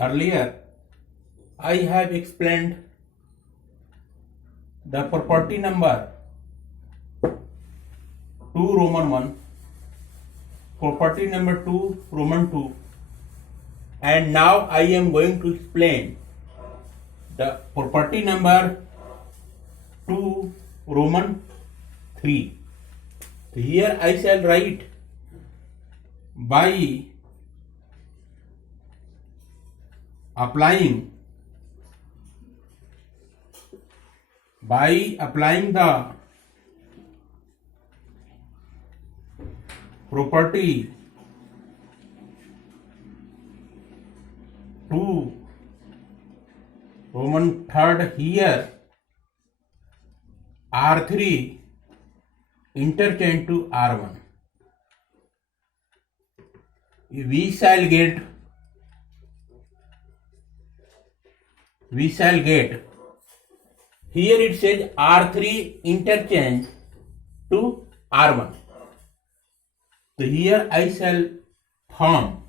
Earlier, I have explained the property number 2 Roman 1, property number 2 Roman 2, and now I am going to explain the property number 2 Roman 3. Here I shall write by applying the property 2 Roman third here R3 interchange to R1. We shall get here it says R3 interchange to R1. So here I shall form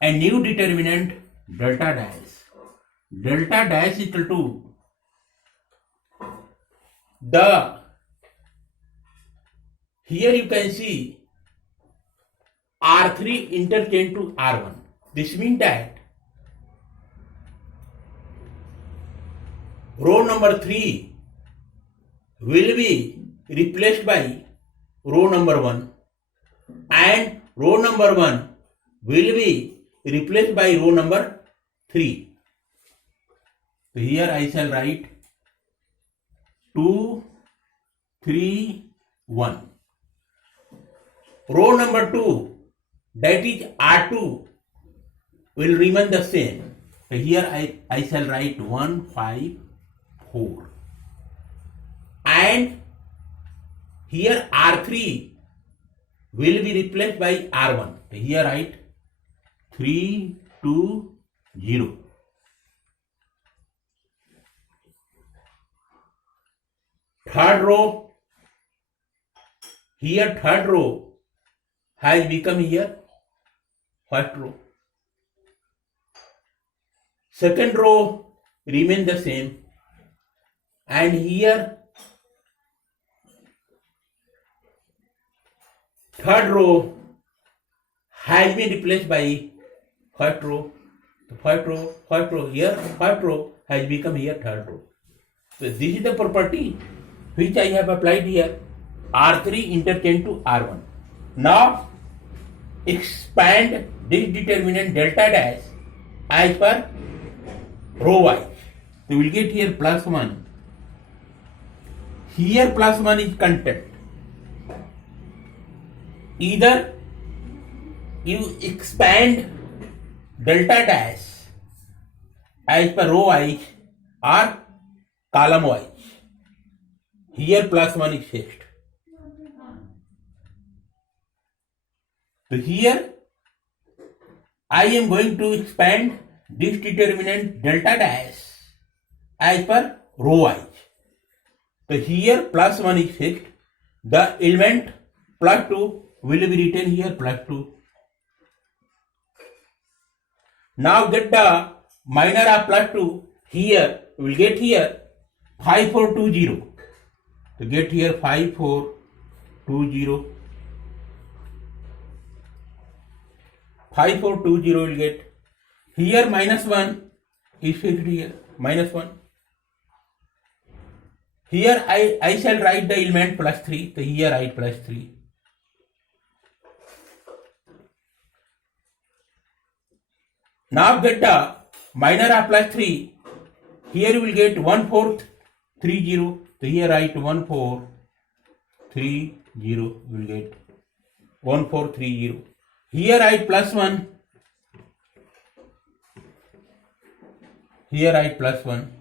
a new determinant delta dash. Delta dash equal to here you can see R3 interchange to R1. This means that row number 3 will be replaced by row number 1 and row number 1 will be replaced by row number 3. So here I shall write 2, 3, 1. Row number 2, that is R2, will remain the same. So here I shall write 1, 5, 4. And here R3 will be replaced by R1. So here write 3, 2, 0. Third row, here third row has become here first row. Second row remain the same, and here third row has been replaced by first row. The first row here first row has become here third row. So this is the property which I have applied here, R3 interchange to R1. Now expand this determinant delta dash as per row wise. So we will get here plus 1. Here plus 1 is content. Either you expand delta dash as per row wise or column wise. Here plus 1 is fixed. So here I am going to expand this determinant delta dash as per row wise. So here plus 1 is fixed. The element plus 2 will be written here plus 2. Now get the minor of plus 2 here. We will get here 5420. So get here 5420. 5420 will get. Here minus 1 is fixed here. Minus 1. Here I shall write the element plus 3. So here I write plus 3. Now get the minor of plus 3. Here you will get 1430. So here write 1430 will get 1430. Here write plus 1. Here write plus 1.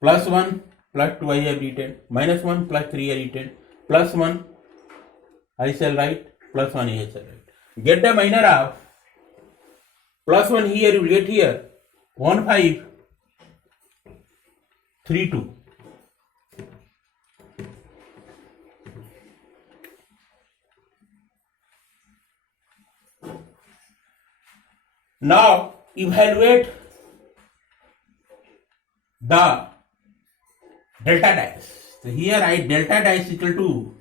Plus 1 plus 2 I have written. Minus 1 plus 3 I have written. Plus 1 I shall write. Plus 1 I shall write. Get the minor of plus 1 here you will get here 1532. Now evaluate the delta dash. So here I delta dash equal to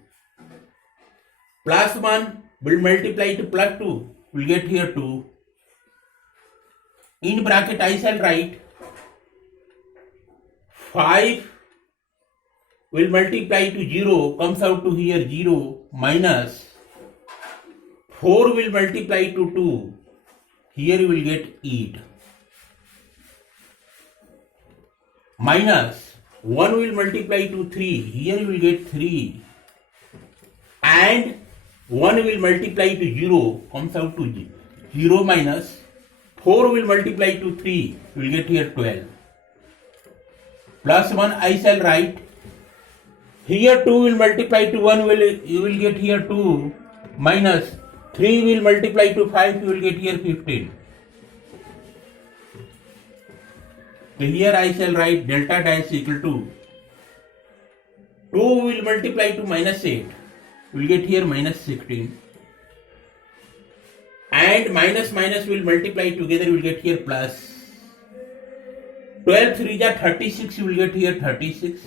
plus 1 will multiply to plus 2, will get here 2. In bracket I shall write 5 will multiply to 0, comes out to here 0, minus 4 will multiply to 2, here you will get 8, minus 1 will multiply to 3, here you will get 3, and 1 will multiply to 0, comes out to 0, minus 4 will multiply to 3, you will get here 12. Plus 1 I shall write, here 2 will multiply to 1, you will get here 2, minus 3 will multiply to 5, you will get here 15. So here I shall write delta dash equal to 2 will multiply to minus 8, you will get here minus 16. And minus minus will multiply together, you will get here plus. 12 3 are 36, you will get here 36.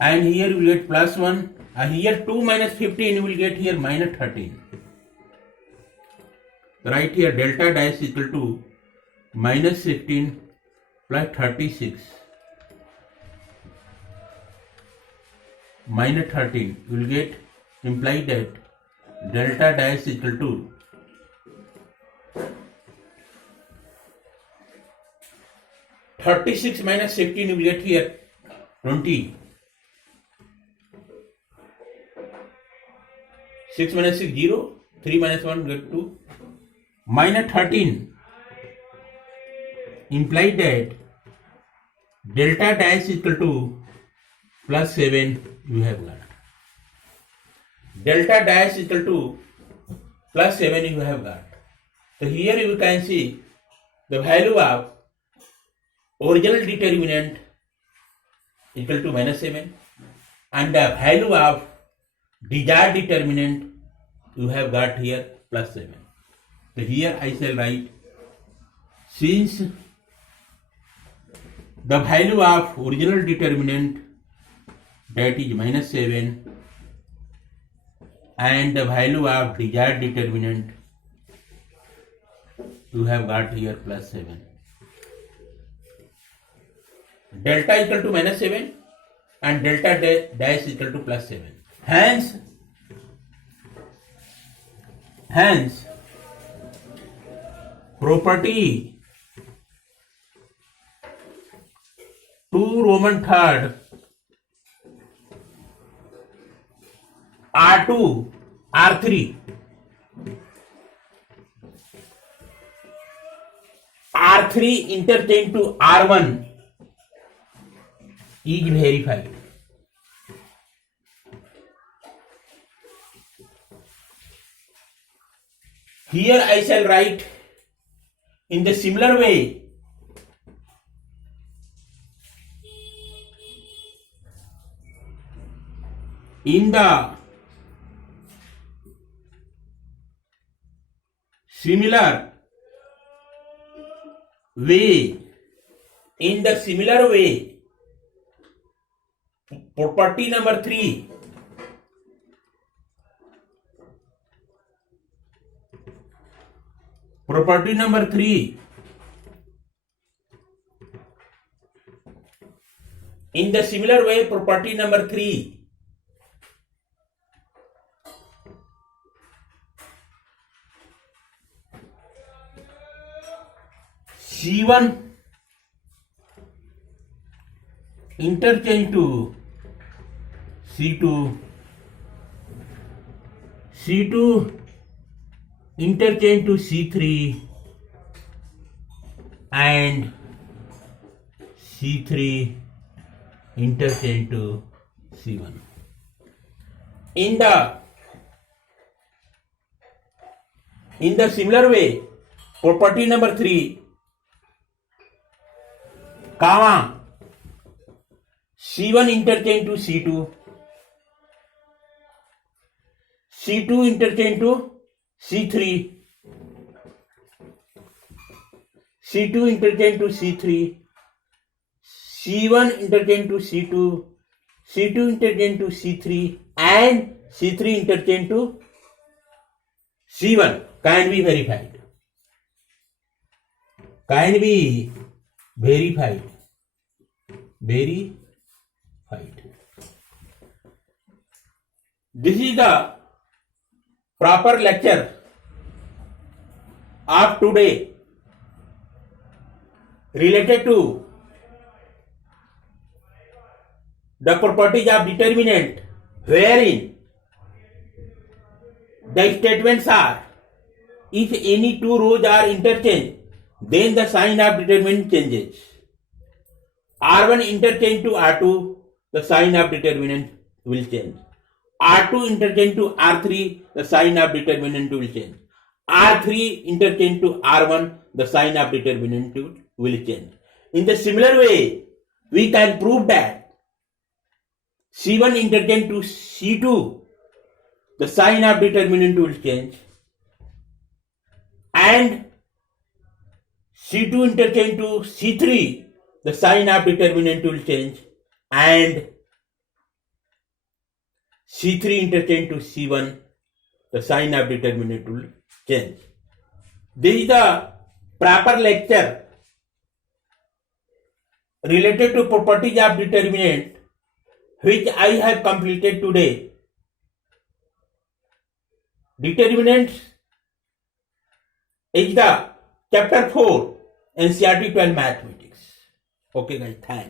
And here you will get plus 1. Here 2 minus 15, you will get here minus 13. Right here delta dash equal to minus 16 plus 36 minus 13. You will get imply that delta dash equal to 36 minus 16, you will get here 20. 6 minus 6, 0. 3 minus 1, get 2. Minus 13 implied that delta dash equal to plus 7, you have got. Delta dash equal to plus 7 you have got. So here you can see the value of original determinant equal to minus 7 and the value of desired determinant you have got here plus 7. So here I shall write, since the value of original determinant, that is minus 7, and the value of desired determinant you have got here plus 7. Delta equal to minus 7 and delta dash equal to plus 7. Hence, property 2 Roman third R2 R3 R3 interchange to R1 is verified. Here I shall write in the similar way, in the similar way, property number 3, in the similar way, property number 3, C1 interchange to C2, C2 interchange to C3, and C3 interchange to C1. In the similar way, property number 3, comma, C1 interchange to C2, C2 interchange to C3, C2 interchange to C3, C1 interchange to C2, C2 interchange to C3, and C3 interchange to C1 can be verified. Can be verified. Verified. This is the proper lecture of today related to the properties of determinant, wherein the statements are, if any two rows are interchanged, then the sign of determinant changes. R1 interchange to R2, the sign of determinant will change. R2 interchange to R3, the sign of determinant will change. R3 interchange to R1, the sign of determinant will change. In the similar way, we can prove that C1 interchange to C2, the sign of determinant will change, and C2 interchange to C3, the sign of determinant will change, and C3 interchange to C1, the sign of determinant will change. This is the proper lecture related to properties of determinant which I have completed today. Determinants is the chapter 4 NCERT 12 mathematics. Okay guys, thanks.